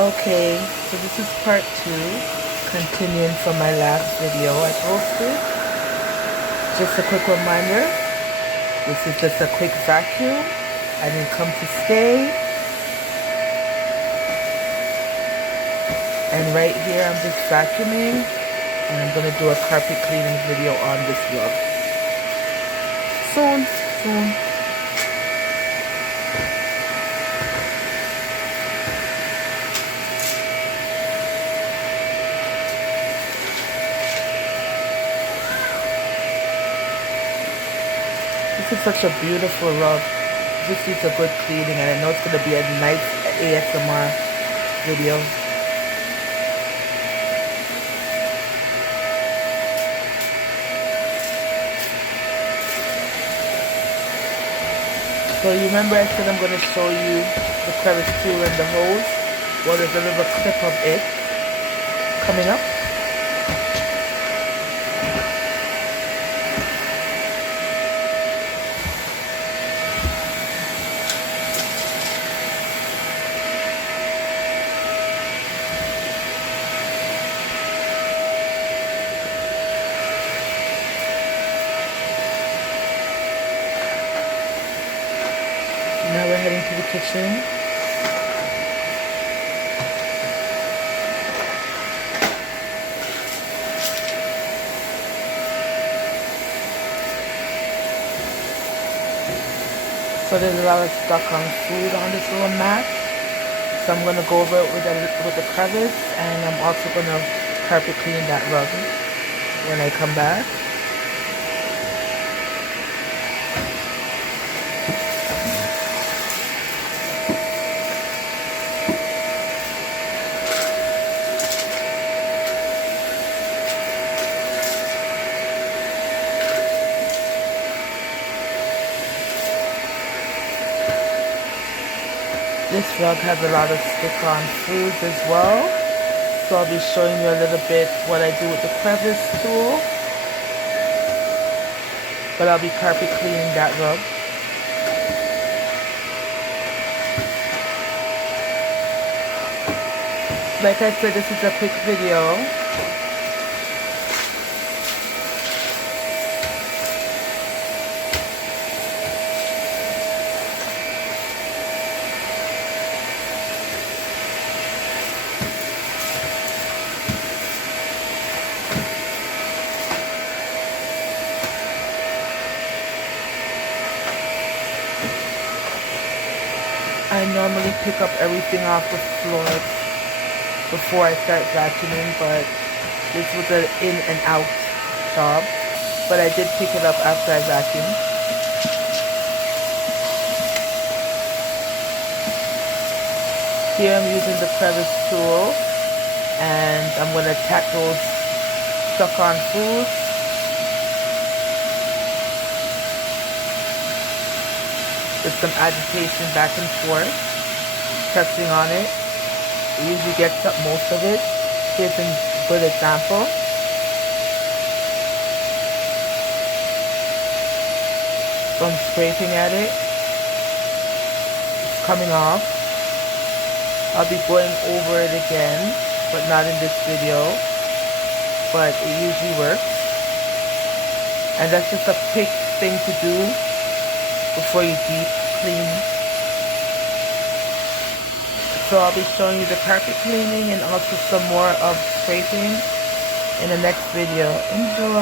Okay, so this is part 2, continuing from my last video I posted. Just a quick reminder, this is just a quick vacuum. I didn't come to stay. And right here I'm just vacuuming, and I'm going to do a carpet cleaning video on this rug. Soon. This is such a beautiful rug. This needs a good cleaning, and I know it's going to be a nice ASMR video. So you remember I said I'm going to show you the crevice tool and the hose? Well, there's a little clip of it coming up. Now we're heading to the kitchen. So there's a lot of stuck on food on this little mat. So I'm going to go over it with the crevice, and I'm also going to carpet clean that rug when I come back. This rug has a lot of stick-on foods as well, so I'll be showing you a little bit what I do with the crevice tool, but I'll be carpet cleaning that rug. Like I said, this is a quick video. I normally pick up everything off the floor before I start vacuuming, but this was an in and out job. But I did pick it up after I vacuumed. Here I'm using the crevice tool, and I'm going to attack those stuck on foods. With some agitation back and forth, pressing on it. It usually gets up most of it. Here's a good example. So I'm scraping at it. It's coming off. I'll be going over it again, but not in this video. But it usually works. And that's just a quick thing to do before you deep clean. So I'll be showing you the carpet cleaning and also some more of scraping in the next video. Enjoy!